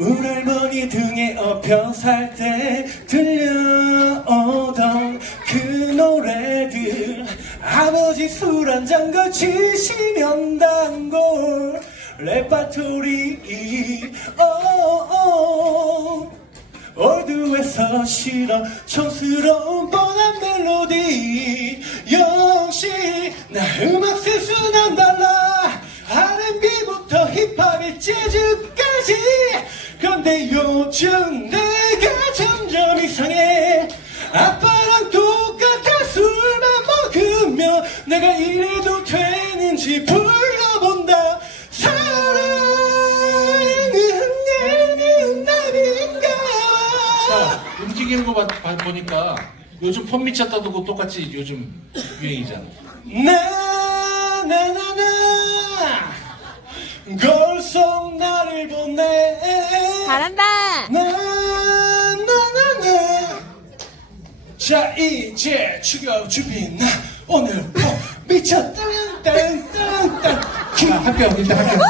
우리 할머니 등에 업혀 살 때 들려오던 그 노래들 아버지 술 한 잔 거치시면 단골 레파토리 오오 올드웨서 싫어 촌스러운 뻔한 멜로디. 역시 나 음악 세수는 달라. R&B부터 힙합에 재즈까지. 난데 요즘 내가 점점 이상해. 아빠랑 똑같아 술만 먹으면 내가 이래도 되는지 불러본다. 사랑은 내는 남인가. 움직이는 거 봐, 보니까 요즘 펌 미쳤다도 똑같이 요즘 유행이잖아. 나나나나. 걸속 나를 보내. 잘한다. 나나나나. 자 이제 추격 준비나 오늘 뭐 미쳤다 땅땅땅땅. 학교 일단 학교.